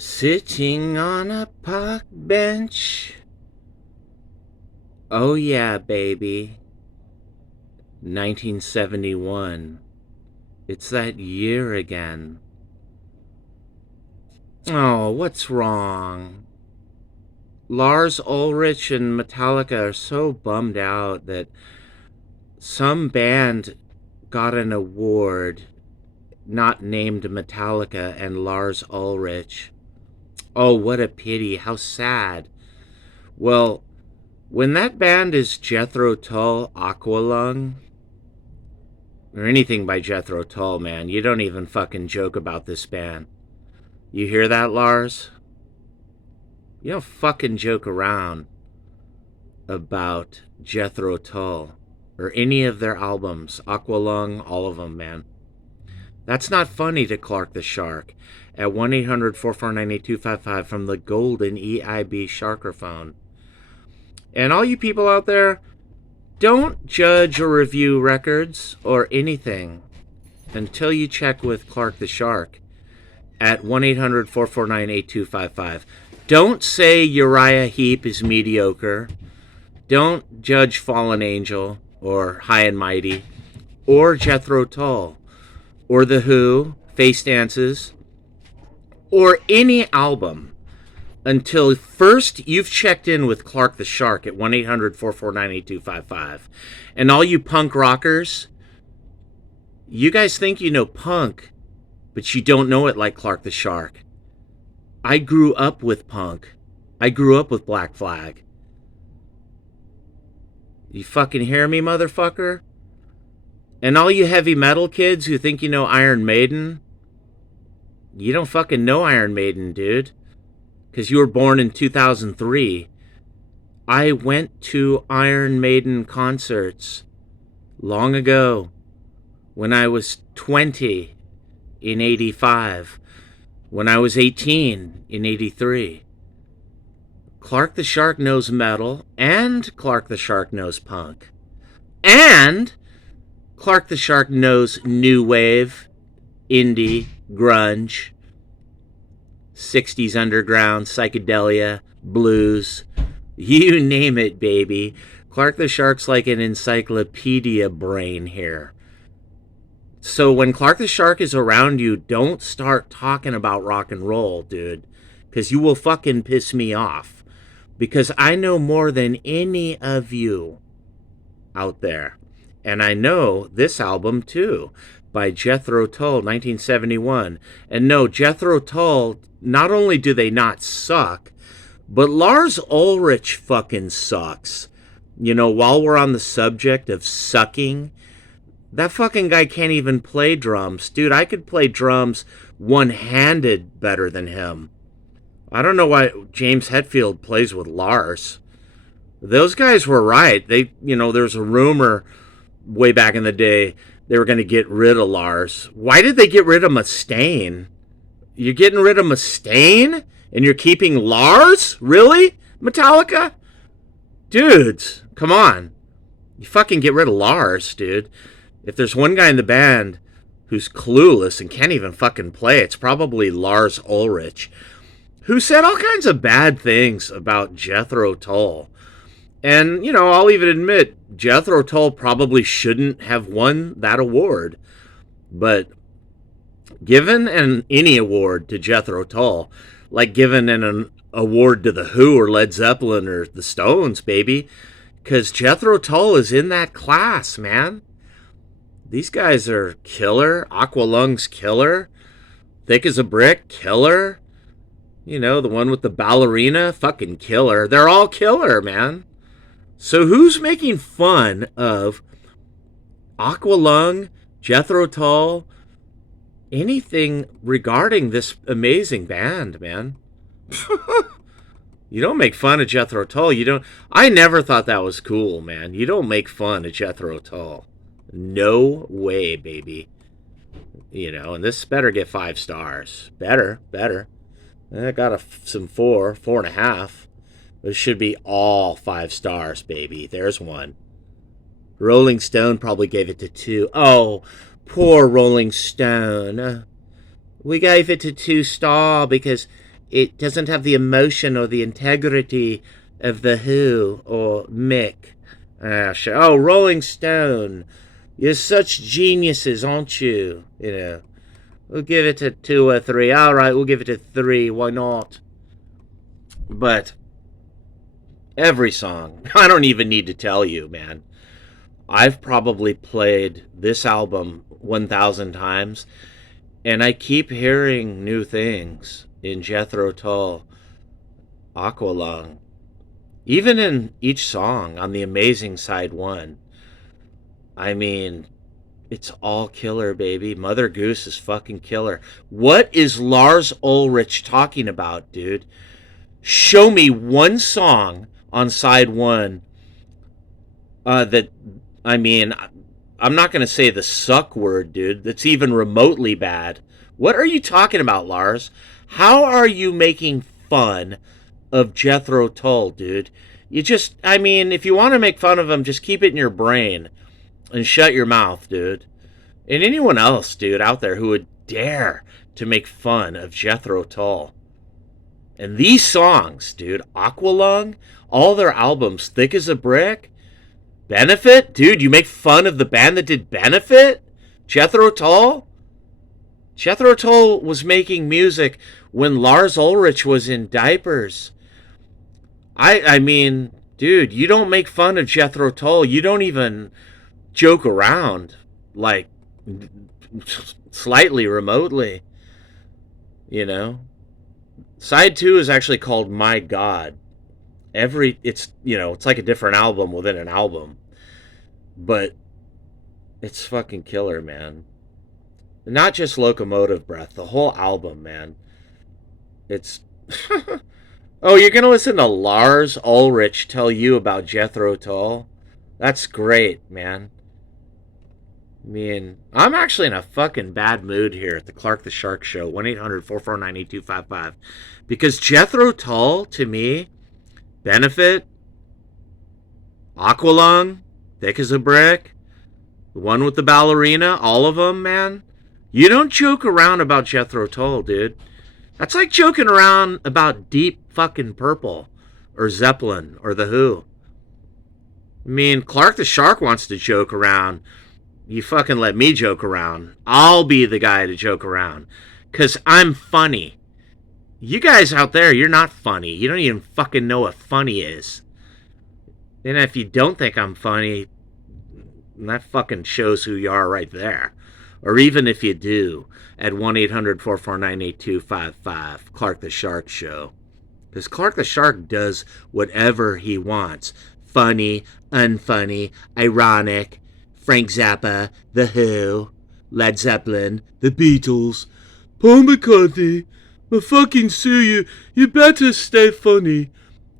Sitting on a park bench. Oh yeah, baby. 1971. It's that year again. Oh, what's wrong? Lars Ulrich and Metallica are so bummed out that some band got an award not named Metallica and Lars Ulrich. Oh, what a pity. How sad. Well, when that band is Jethro Tull Aqualung, or anything by Jethro Tull, man, you don't even fucking joke about this band. You hear that, Lars? You don't fucking joke around about Jethro Tull or any of their albums. Aqualung, all of them, man. That's not funny to Clark the Shark at 1-800-449-8255 from the golden EIB Sharkerphone. And all you people out there, don't judge or review records or anything until you check with Clark the Shark at 1-800-449-8255. Don't say Uriah Heep is mediocre. Don't judge Fallen Angel or High and Mighty or Jethro Tull or The Who, Face Dances, or any album until first you've checked in with Clark the Shark at 1-800-449-8255. And all you punk rockers, you guys think you know punk, but you don't know it like Clark the Shark. I grew up with punk. I grew up with Black Flag. You fucking hear me, motherfucker? And all you heavy metal kids who think you know Iron Maiden, you don't fucking know Iron Maiden, dude. Because you were born in 2003. I went to Iron Maiden concerts long ago when I was 20 in 85, when I was 18 in 83. Clark the Shark knows metal, and Clark the Shark knows punk. And Clark the Shark knows new wave, indie, grunge, 60s underground, psychedelia, blues, you name it, baby. Clark the Shark's like an encyclopedia brain here. So when Clark the Shark is around you, don't start talking about rock and roll, dude, because you will fucking piss me off. Because I know more than any of you out there. And I know this album, too, by Jethro Tull, 1971. And no, Jethro Tull, not only do they not suck, but Lars Ulrich fucking sucks. You know, while we're on the subject of sucking, that fucking guy can't even play drums. Dude, I could play drums one-handed better than him. I don't know why James Hetfield plays with Lars. Those guys were right. There's a rumor way back in the day they were going to get rid of Lars. Why did they get rid of Mustaine? You're getting rid of Mustaine and you're keeping Lars? Really? Metallica? Dudes, come on. You fucking get rid of Lars, dude. If there's one guy in the band who's clueless and can't even fucking play, it's probably Lars Ulrich, who said all kinds of bad things about Jethro Tull. And, I'll even admit, Jethro Tull probably shouldn't have won that award. But given any award to Jethro Tull, like giving an award to The Who or Led Zeppelin or the Stones, baby, because Jethro Tull is in that class, man. These guys are killer. Aqualung's killer. Thick as a Brick, killer. The one with the ballerina, fucking killer. They're all killer, man. So who's making fun of Aqualung, Jethro Tull, anything regarding this amazing band, man? You don't make fun of Jethro Tull. I never thought that was cool, man. You don't make fun of Jethro Tull. No way, baby. And this better get 5 stars. Better. I got some 4.5. It should be all 5 stars, baby. There's one. Rolling Stone probably gave it to 2. Oh, poor Rolling Stone. We gave it to 2 star because it doesn't have the emotion or the integrity of The Who or Mick. Oh, Rolling Stone. You're such geniuses, aren't you? You know. We'll give it a 2 or 3. All right, we'll give it a 3. Why not? But every song, I don't even need to tell you, man. I've probably played this album 1,000 times, and I keep hearing new things in Jethro Tull Aqualung. Even in each song on the Amazing Side 1. I mean, it's all killer, baby. Mother Goose is fucking killer. What is Lars Ulrich talking about, dude? Show me one song on side 1 that, I mean, I'm not going to say the suck word, dude. That's even remotely bad. What are you talking about, Lars? How are you making fun of Jethro Tull, dude? You just, I mean, if you want to make fun of him, just keep it in your brain and shut your mouth, dude. And anyone else, dude, out there who would dare to make fun of Jethro Tull. And these songs, dude, Aqualung, all their albums, Thick as a Brick, Benefit, dude, you make fun of the band that did Benefit? Jethro Tull? Jethro Tull was making music when Lars Ulrich was in diapers. I mean, dude, you don't make fun of Jethro Tull. You don't even joke around, like, slightly remotely, you know. Side 2 is actually called My God. It's, you know, it's like a different album within an album, but it's fucking killer, man. Not just Locomotive Breath, the whole album, man. It's oh, you're gonna listen to Lars Ulrich tell you about Jethro Tull? That's great, man. I mean, I'm actually in a fucking bad mood here at the Clark the Shark Show, 1-800-449-8255. Because Jethro Tull, to me, Benefit, Aqualung, Thick as a Brick, the one with the ballerina, all of them, man. You don't joke around about Jethro Tull, dude. That's like joking around about Deep fucking Purple, or Zeppelin, or The Who. I mean, Clark the Shark wants to joke around. You fucking let me joke around. I'll be the guy to joke around. Because I'm funny. You guys out there, you're not funny. You don't even fucking know what funny is. And if you don't think I'm funny, that fucking shows who you are right there. Or even if you do, at 1-800-449-8255, Clark the Shark Show. Because Clark the Shark does whatever he wants. Funny, unfunny, ironic, Frank Zappa, The Who, Led Zeppelin, The Beatles, Paul McCartney. I'll fucking sue you. You better stay funny.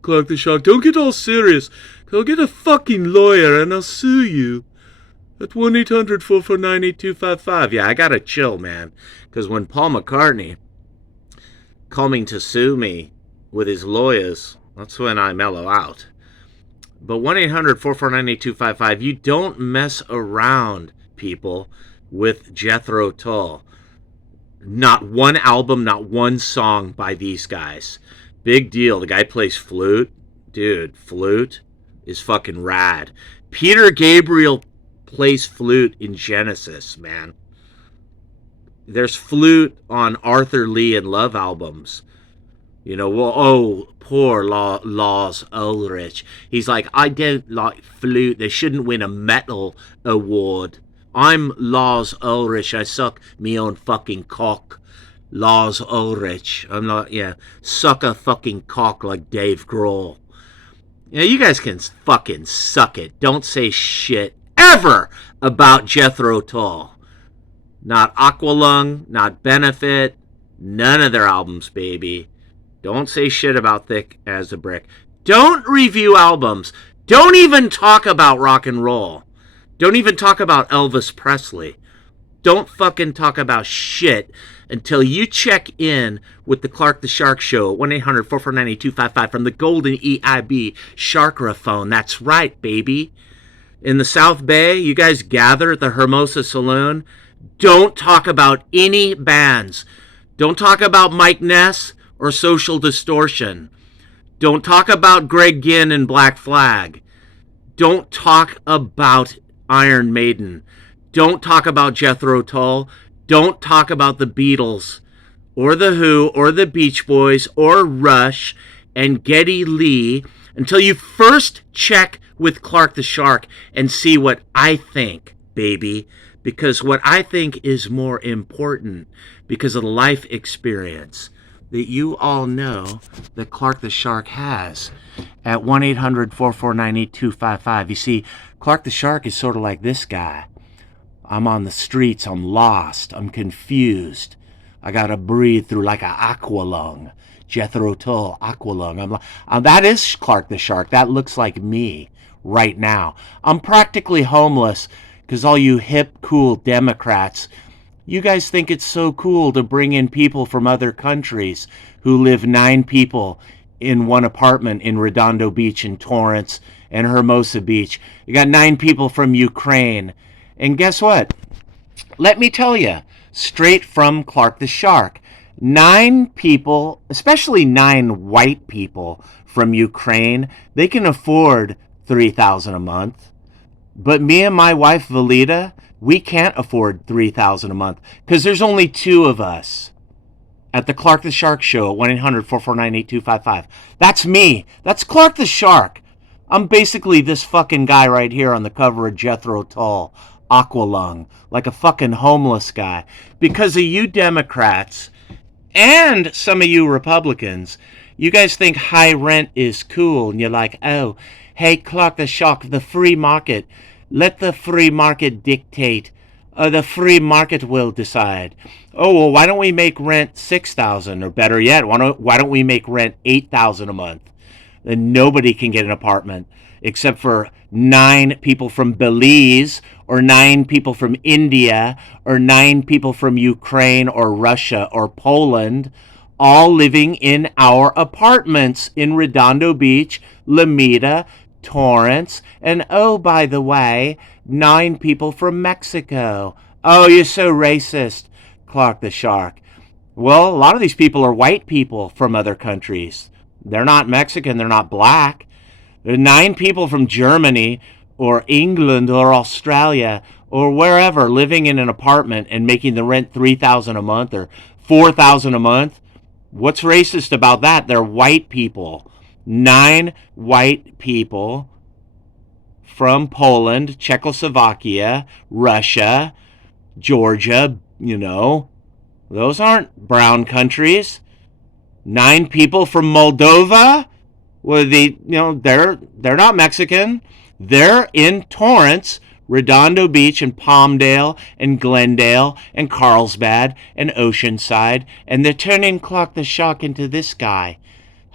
Clark the Shark, don't get all serious. I'll get a fucking lawyer and I'll sue you. At 1-800-449-8255. Yeah, I gotta chill, man. Because when Paul McCartney coming to sue me with his lawyers, that's when I mellow out. But 1-800-449-8255, you don't mess around, people, with Jethro Tull. Not one album, not one song by these guys. Big deal. The guy plays flute. Dude, flute is fucking rad. Peter Gabriel plays flute in Genesis, man. There's flute on Arthur Lee and Love albums. You know, well, oh, poor Lars Ulrich. He's like, I don't like flute. They shouldn't win a metal award. I'm Lars Ulrich. I suck me own fucking cock. Lars Ulrich. I'm not, yeah, suck a fucking cock like Dave Grohl. Yeah, you guys can fucking suck it. Don't say shit ever about Jethro Tull. Not Aqualung, not Benefit, none of their albums, baby. Don't say shit about Thick as a Brick. Don't review albums. Don't even talk about rock and roll. Don't even talk about Elvis Presley. Don't fucking talk about shit until you check in with the Clark the Shark Show at 1-800-449-8255 from the Golden EIB Sharkraphone. That's right, baby. In the South Bay, you guys gather at the Hermosa Saloon. Don't talk about any bands. Don't talk about Mike Ness or Social Distortion. Don't talk about Greg Ginn and Black Flag. Don't talk about Iron Maiden. Don't talk about Jethro Tull. Don't talk about the Beatles or The Who or the Beach Boys or Rush and Geddy Lee until you first check with Clark the Shark and see what I think, baby. Because what I think is more important because of the life experience that you all know that Clark the Shark has at 1-800-449-8255. You see, Clark the Shark is sort of like this guy. I'm on the streets, I'm lost, I'm confused. I gotta breathe through like a aqualung. Jethro Tull Aqualung. That is Clark the Shark. That looks like me right now. I'm practically homeless because all you hip, cool Democrats, you guys think it's so cool to bring in people from other countries who live 9 people in one apartment in Redondo Beach and Torrance and Hermosa Beach. You got 9 people from Ukraine. And guess what? Let me tell you, straight from Clark the Shark, 9 people, especially 9 white people from Ukraine, they can afford $3,000 a month. But me and my wife, Valita, we can't afford $3,000 a month because there's only 2 of us at the Clark the Shark Show at 1-800-449-8255. That's me. That's Clark the Shark. I'm basically this fucking guy right here on the cover of Jethro Tull Aqualung, like a fucking homeless guy. Because of you Democrats and some of you Republicans, you guys think high rent is cool, and you're like, oh, hey, Clark the Shark, the free market. Let the free market dictate. The free market will decide. Oh, well, why don't we make rent $6,000? Or better yet, why don't we make rent $8,000 a month? Then nobody can get an apartment except for 9 people from Belize or 9 people from India or 9 people from Ukraine or Russia or Poland, all living in our apartments in Redondo Beach, Lomita, Torrance, and oh, by the way, 9 people from Mexico. Oh, you're so racist, Clark the Shark. Well, a lot of these people are white people from other countries. They're not Mexican, they're not black. There are 9 people from Germany or England or Australia or wherever living in an apartment and making the rent $3,000 a month or $4,000 a month. What's racist about that? They're white people. 9 white people from Poland, Czechoslovakia, Russia, Georgia, those aren't brown countries. 9 people from Moldova, well, they're not Mexican. They're in Torrance, Redondo Beach, and Palmdale, and Glendale, and Carlsbad, and Oceanside, and they're turning Clark the Shark into this guy.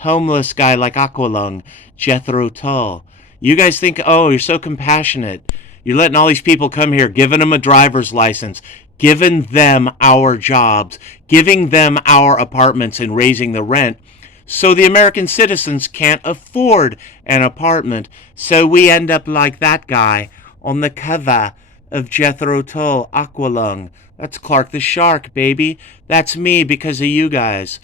Homeless guy like Aqualung, Jethro Tull. You guys think, oh, you're so compassionate. You're letting all these people come here, giving them a driver's license, giving them our jobs, giving them our apartments and raising the rent. So the American citizens can't afford an apartment. So we end up like that guy on the cover of Jethro Tull Aqualung. That's Clark the Shark, baby. That's me because of you guys.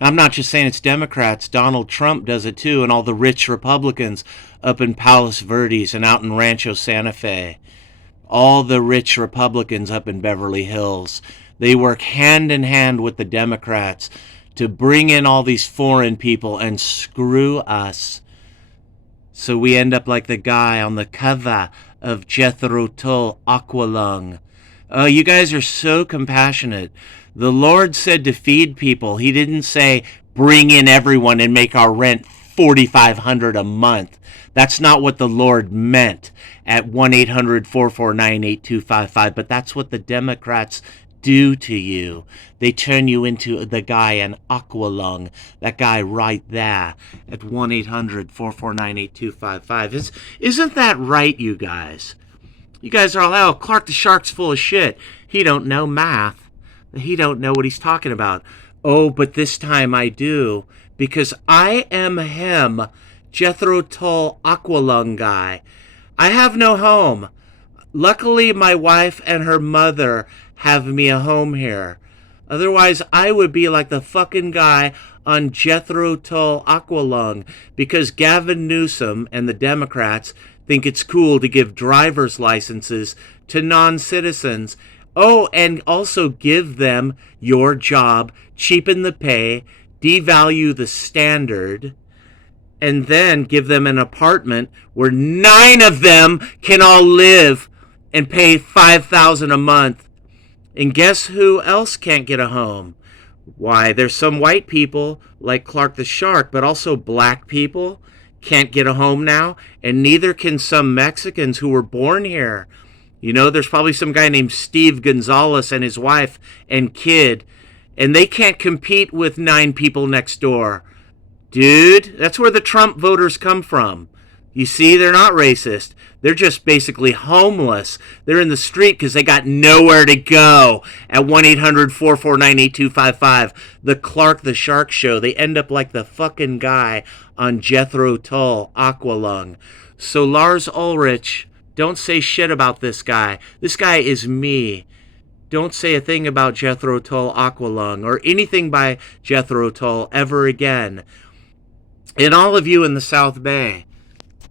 I'm not just saying it's Democrats. Donald Trump does it too, and all the rich Republicans up in Palos Verdes and out in Rancho Santa Fe. All the rich Republicans up in Beverly Hills. They work hand in hand with the Democrats to bring in all these foreign people and screw us. So we end up like the guy on the cover of Jethro Tull Aqualung. Oh, you guys are so compassionate. The Lord said to feed people. He didn't say bring in everyone and make our rent $4,500 a month. That's not what the Lord meant at 1-800-449-8255. But that's what the Democrats do to you. They turn you into the guy in Aqualung, that guy right there at 1-800-449-8255. Isn't that right, you guys? You guys are all, oh, Clark the Shark's full of shit. He don't know math. He don't know what he's talking about. Oh, but this time I do, because I am him, Jethro Tull Aqualung guy. I have no home. Luckily, my wife and her mother have me a home here. Otherwise, I would be like the fucking guy on Jethro Tull Aqualung, because Gavin Newsom and the Democrats think it's cool to give driver's licenses to non-citizens. Oh, and also give them your job, cheapen the pay, devalue the standard, and then give them an apartment where 9 of them can all live and pay $5,000 a month. And guess who else can't get a home? Why, there's some white people like Clark the Shark, but also black people can't get a home now, and neither can some Mexicans who were born here. You know, there's probably some guy named Steve Gonzalez and his wife and kid, and they can't compete with 9 people next door. Dude, that's where the Trump voters come from. You see, they're not racist. They're just basically homeless. They're in the street because they got nowhere to go. At 1-800-449-8255, the Clark the Shark Show, they end up like the fucking guy on Jethro Tull Aqualung. So Lars Ulrich, don't say shit about this guy. This guy is me. Don't say a thing about Jethro Tull Aqualung or anything by Jethro Tull ever again. And all of you in the South Bay,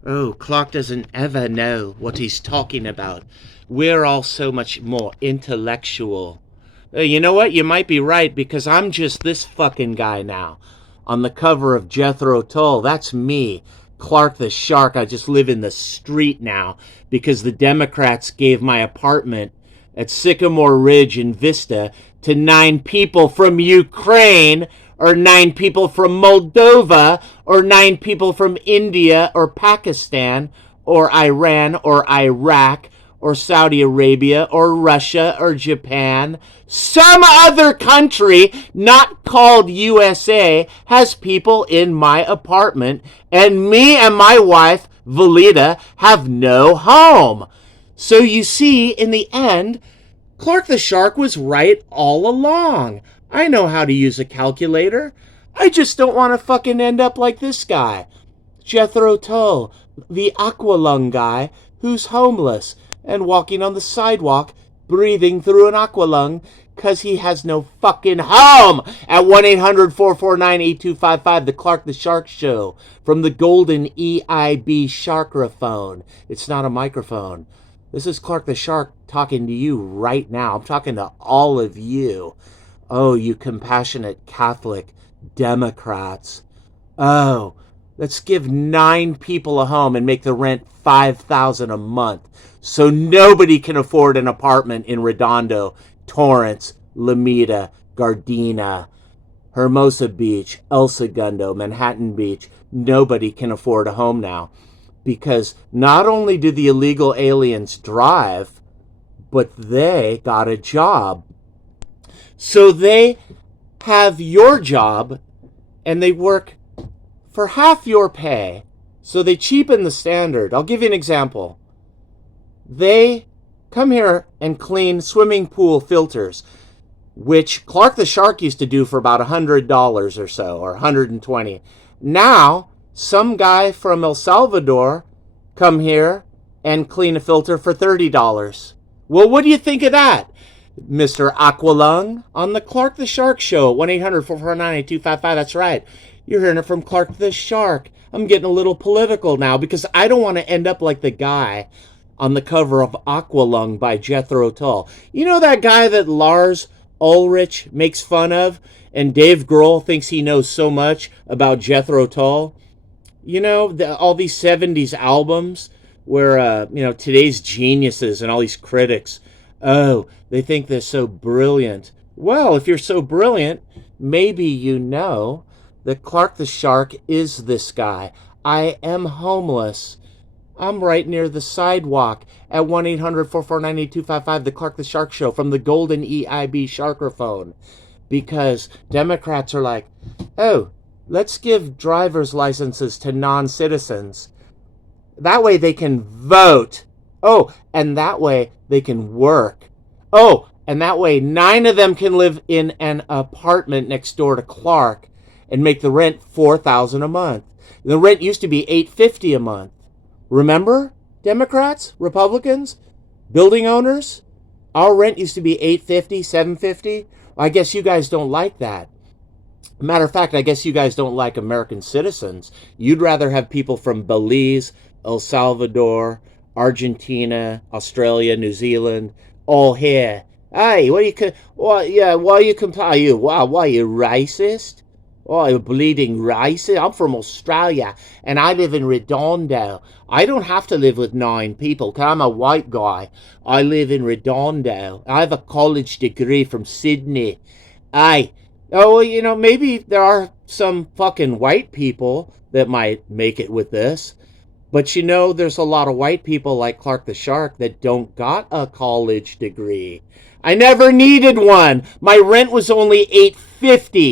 oh, Clark doesn't ever know what he's talking about. We're all so much more intellectual. You know what? You might be right, because I'm just this fucking guy now. On the cover of Jethro Tull, that's me. Clark the Shark. I just live in the street now because the Democrats gave my apartment at Sycamore Ridge in Vista to 9 people from Ukraine, or 9 people from Moldova, or 9 people from India, or Pakistan, or Iran, or Iraq, or Saudi Arabia, or Russia, or Japan. Some other country not called USA has people in my apartment, and me and my wife, Valida, have no home. So you see, in the end, Clark the Shark was right all along. I know how to use a calculator. I just don't want to fucking end up like this guy, Jethro Tull, the Aqualung guy who's homeless and walking on the sidewalk, breathing through an aqualung because he has no fucking home. At 1-800-449-8255, the Clark the Shark Show from the golden EIB Sharkraphone. It's not a microphone. This is Clark the Shark talking to you right now. I'm talking to all of you. Oh, you compassionate Catholic Democrats. Oh, let's give 9 people a home and make the rent $5,000 a month so nobody can afford an apartment in Redondo, Torrance, Lomita, Gardena, Hermosa Beach, El Segundo, Manhattan Beach. Nobody can afford a home now because not only do the illegal aliens drive, but they got a job. So they have your job and they work for half your pay. So they cheapen the standard. I'll give you an example. They come here and clean swimming pool filters, which Clark the Shark used to do for about $100 or so, or $120. Now, some guy from El Salvador come here and clean a filter for $30. Well, what do you think of that, Mr. Aqualung? On the Clark the Shark Show, 1-800-449-8255. That's right. You're hearing it from Clark the Shark. I'm getting a little political now because I don't want to end up like the guy on the cover of Aqualung by Jethro Tull. You know that guy that Lars Ulrich makes fun of, and Dave Grohl thinks he knows so much about Jethro Tull? You know, all these 70s albums where, today's geniuses and all these critics, oh, they think they're so brilliant. Well, if you're so brilliant, maybe you know that Clark the Shark is this guy. I am homeless. I'm right near the sidewalk at 1-800-449-8255, the Clark the Shark Show from the golden EIB Sharkraphone. Because Democrats are like, oh, let's give driver's licenses to non-citizens. That way they can vote. Oh, and that way they can work. Oh, and that way 9 of them can live in an apartment next door to Clark and make the rent $4,000 a month. The rent used to be $850 a month. Remember, Democrats, Republicans, building owners? Our rent used to be $850, $750. I guess you guys don't like that. Matter of fact, I guess you guys don't like American citizens. You'd rather have people from Belize, El Salvador, Argentina, Australia, New Zealand, all here. Hey, what you what? Yeah, why you compare you? Wow, why you racist? Oh, you bleeding racist! I'm from Australia and I live in Redondo. I don't have to live with 9 people because I'm a white guy. I live in Redondo. I have a college degree from Sydney. Hey, oh, well, maybe there are some fucking white people that might make it with this. But there's a lot of white people like Clark the Shark that don't got a college degree. I never needed one. My rent was only $8.50.